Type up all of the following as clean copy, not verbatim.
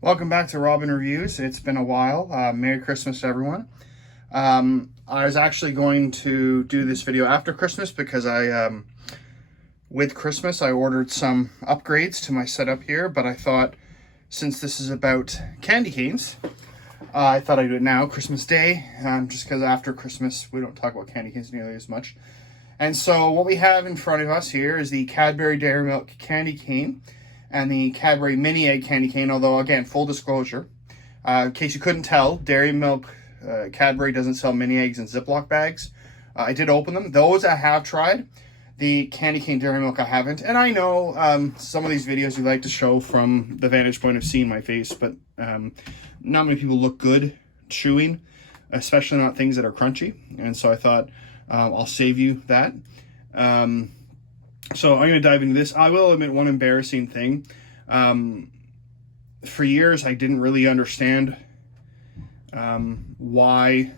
Welcome back to Robin Reviews. It's been a while. Merry Christmas, everyone. I was actually going to do this video after Christmas because with Christmas, I ordered some upgrades to my setup here, but I thought since this is about candy canes, I thought I'd do it now, Christmas Day, just because after Christmas, we don't talk about candy canes nearly as much. And so what we have in front of us here is the Cadbury Dairy Milk candy cane and the Cadbury Mini Egg candy cane, although again, full disclosure, in case you couldn't tell, Dairy Milk Cadbury doesn't sell mini eggs in Ziploc bags. I did open them. Those I have tried. The candy cane Dairy Milk I haven't. And I know some of these videos you like to show from the vantage point of seeing my face, but not many people look good chewing, especially not things that are crunchy. And so I thought I'll save you that. So I'm going to dive into this. I will admit one embarrassing thing. For years, I didn't really understand why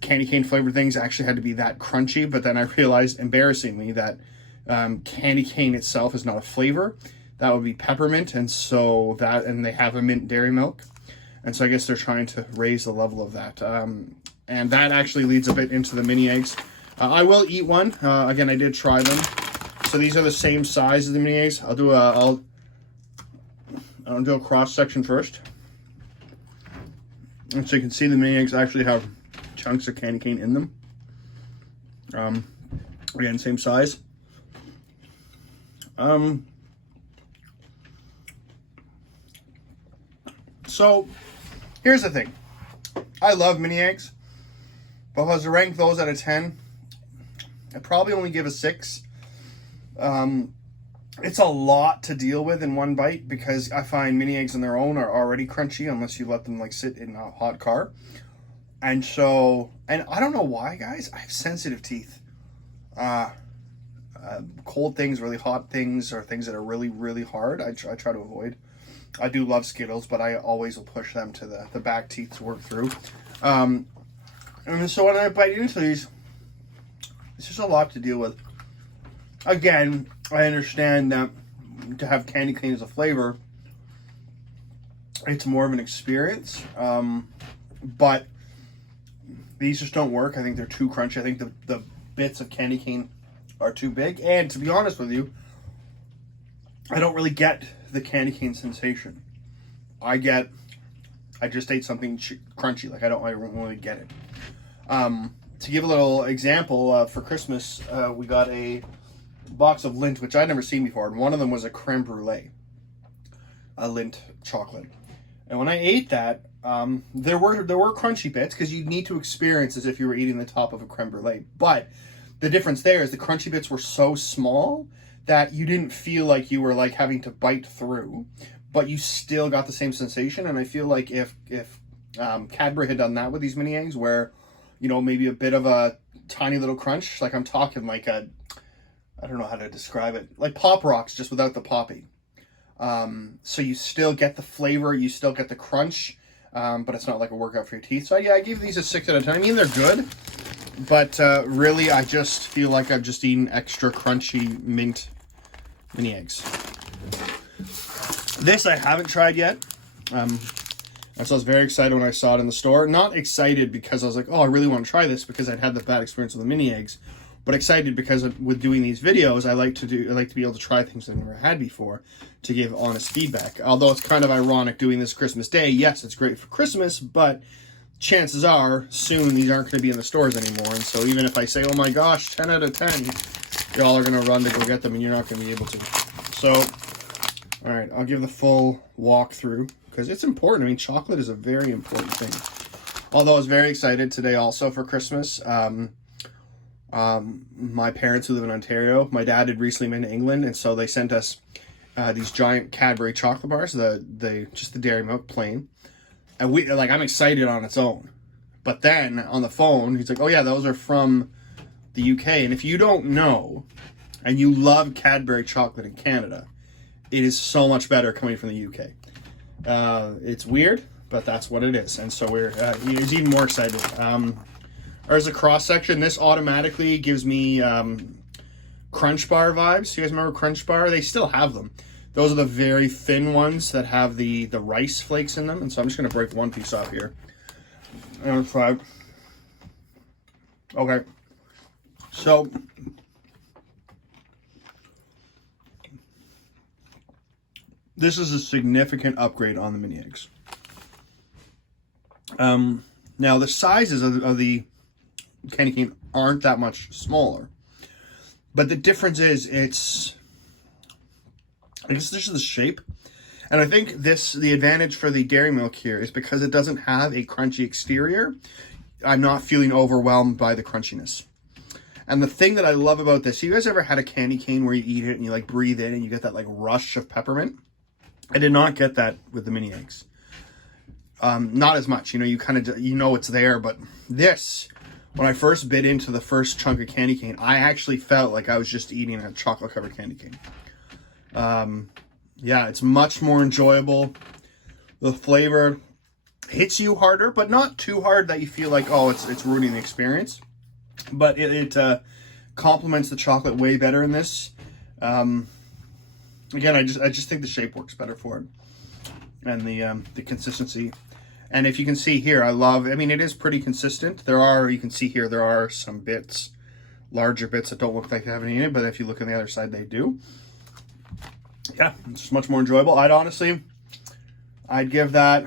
candy cane flavored things actually had to be that crunchy. But then I realized, embarrassingly, that candy cane itself is not a flavor. That would be peppermint, and they have a mint dairy milk. And so I guess they're trying to raise the level of that. And that actually leads a bit into the mini eggs. I will eat one. Again, I did try them. So these are the same size as the mini eggs. I'll do a cross section first. And so you can see the mini eggs actually have chunks of candy cane in them. Again, same size. So here's the thing. I love mini eggs, but if I was to rank those out of 10, I'd probably only give a 6. It's a lot to deal with in one bite because I find mini eggs on their own are already crunchy unless you let them like sit in a hot car. And I don't know why, guys. I have sensitive teeth. Cold things, really hot things, or things that are really, really hard, I try to avoid. I do love Skittles, but I always will push them to the back teeth to work through. And so when I bite into these, it's just a lot to deal with. Again, I understand that to have candy cane as a flavor, it's more of an experience. But these just don't work. I think they're too crunchy. I think the bits of candy cane are too big. And to be honest with you, I don't really get the candy cane sensation. I just ate something crunchy. Like I don't really get it. To give a little example, for Christmas, we got a box of Lindt, which I'd never seen before, and one of them was a creme brulee, a Lindt chocolate. And when I ate that, there were crunchy bits because you need to experience as if you were eating the top of a creme brulee. But the difference there is the crunchy bits were so small that you didn't feel like you were like having to bite through, but you still got the same sensation. And I feel like if Cadbury had done that with these mini eggs, where maybe a bit of a tiny little crunch, like I'm talking like I don't know how to describe it, like Pop Rocks, just without the poppy. So you still get the flavor, you still get the crunch, but it's not like a workout for your teeth. So yeah, I gave these a 6 out of 10. I mean, they're good, but really, I just feel like I've just eaten extra crunchy mint mini eggs. This I haven't tried yet. And so I was very excited when I saw it in the store. Not excited because I was like, oh, I really want to try this because I'd had the bad experience with the mini eggs, but excited because with doing these videos, I like to be able to try things I've never had before to give honest feedback. Although it's kind of ironic doing this Christmas Day. Yes, it's great for Christmas, but chances are soon these aren't going to be in the stores anymore. And so even if I say, oh my gosh, 10 out of 10, y'all are going to run to go get them and you're not going to be able to. So, all right, I'll give the full walkthrough because it's important. I mean, chocolate is a very important thing. Although I was very excited today also for Christmas. My parents who live in Ontario, my dad had recently been to England, and so they sent us these giant Cadbury chocolate bars, just the Dairy Milk plain. And I'm excited on its own. But then on the phone, he's like, oh yeah, those are from the UK. And if you don't know, and you love Cadbury chocolate in Canada, it is so much better coming from the UK. It's weird, but that's what it is. And so he's even more excited. There's a cross section. This automatically gives me Crunch Bar vibes. You guys remember Crunch Bar? They still have them. Those are the very thin ones that have the rice flakes in them. And so I'm just going to break one piece off here. And try. Okay. So this is a significant upgrade on the mini eggs. Now the sizes of the candy cane aren't that much smaller, but the difference is I guess this is the shape. And I think the advantage for the dairy milk here is because it doesn't have a crunchy exterior. I'm not feeling overwhelmed by the crunchiness. And the thing that I love about this, you guys ever had a candy cane where you eat it and you like breathe in and you get that like rush of peppermint? I did not get that with the mini eggs. Not as much, you know, you kind of, you know, it's there, but this, when I first bit into the first chunk of candy cane, I actually felt like I was just eating a chocolate covered candy cane. Yeah, it's much more enjoyable. The flavor hits you harder, but not too hard that you feel like, oh, it's ruining the experience. But it complements the chocolate way better in this. Again, I just think the shape works better for it, and the consistency. And if you can see here, I mean, it is pretty consistent. You can see here, there are some bits, larger bits that don't look like they have any in it, but if you look on the other side, they do. Yeah, it's just much more enjoyable. I'd give that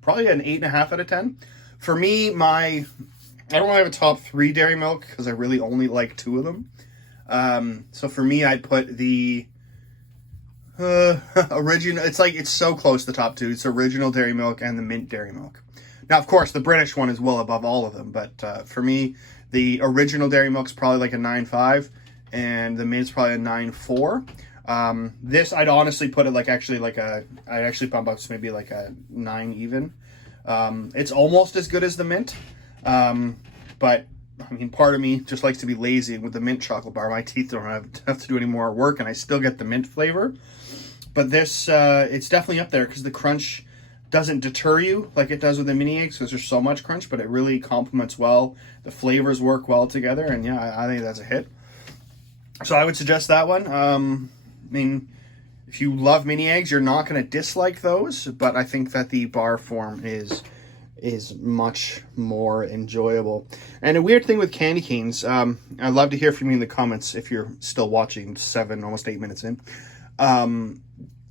probably an 8.5 out of 10. For me, I don't really have a top 3 dairy milk because I really only like 2 of them. So for me, I'd put the original. It's so close to the top 2. It's original dairy milk and the mint dairy milk. Now, of course, the British one is well above all of them, but for me, the original dairy milk's probably like a 9.5, and the mint's probably a 9.4. This I'd honestly put it like I'd actually bump up to maybe like a 9 even. It's almost as good as the mint, but I mean, part of me just likes to be lazy, and with the mint chocolate bar, my teeth don't have to do any more work, and I still get the mint flavor. But this, it's definitely up there because the crunch doesn't deter you like it does with the mini eggs because there's so much crunch, but it really complements well. The flavors work well together, and yeah, I think that's a hit. So I would suggest that one. I mean, if you love mini eggs, you're not going to dislike those, but I think that the bar form is much more enjoyable. And a weird thing with candy canes, I'd love to hear from you in the comments if you're still watching almost 8 minutes in.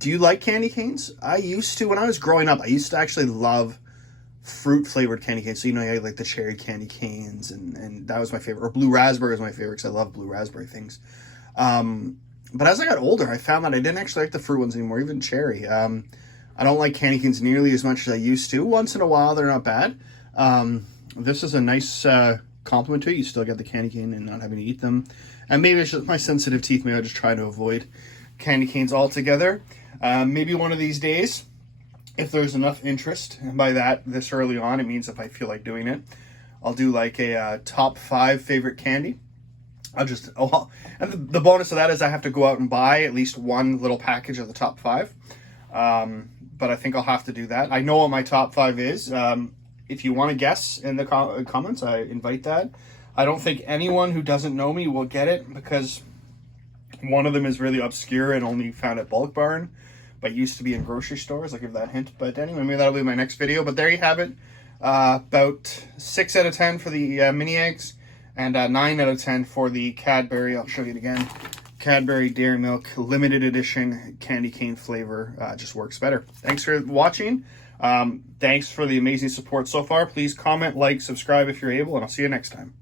Do you like candy canes? I used to, when I was growing up, I used to actually love fruit flavored candy canes. So, you know, I had like the cherry candy canes, and that was my favorite. Or blue raspberry was my favorite because I love blue raspberry things. But as I got older, I found that I didn't actually like the fruit ones anymore, even cherry. I don't like candy canes nearly as much as I used to. Once in a while, they're not bad. This is a nice compliment to it. You still get the candy cane and not having to eat them. And maybe it's just my sensitive teeth. Maybe I just try to avoid candy canes altogether. Maybe one of these days, if there's enough interest, and by that, this early on, it means if I feel like doing it, I'll do like a top 5 favorite candy. And the bonus of that is I have to go out and buy at least one little package of the top 5. But I think I'll have to do that. I know what my top 5 is. If you want to guess in the comments, I invite that. I don't think anyone who doesn't know me will get it because one of them is really obscure and only found at Bulk Barn, but used to be in grocery stores. I'll give that hint. But anyway, maybe that'll be my next video. But there you have it. About 6 out of 10 for the mini eggs, and 9 out of 10 for the Cadbury. I'll show you it again. Cadbury Dairy Milk limited edition candy cane flavor just works better. Thanks for watching. Thanks for the amazing support so far. Please comment, like, subscribe if you're able, and I'll see you next time.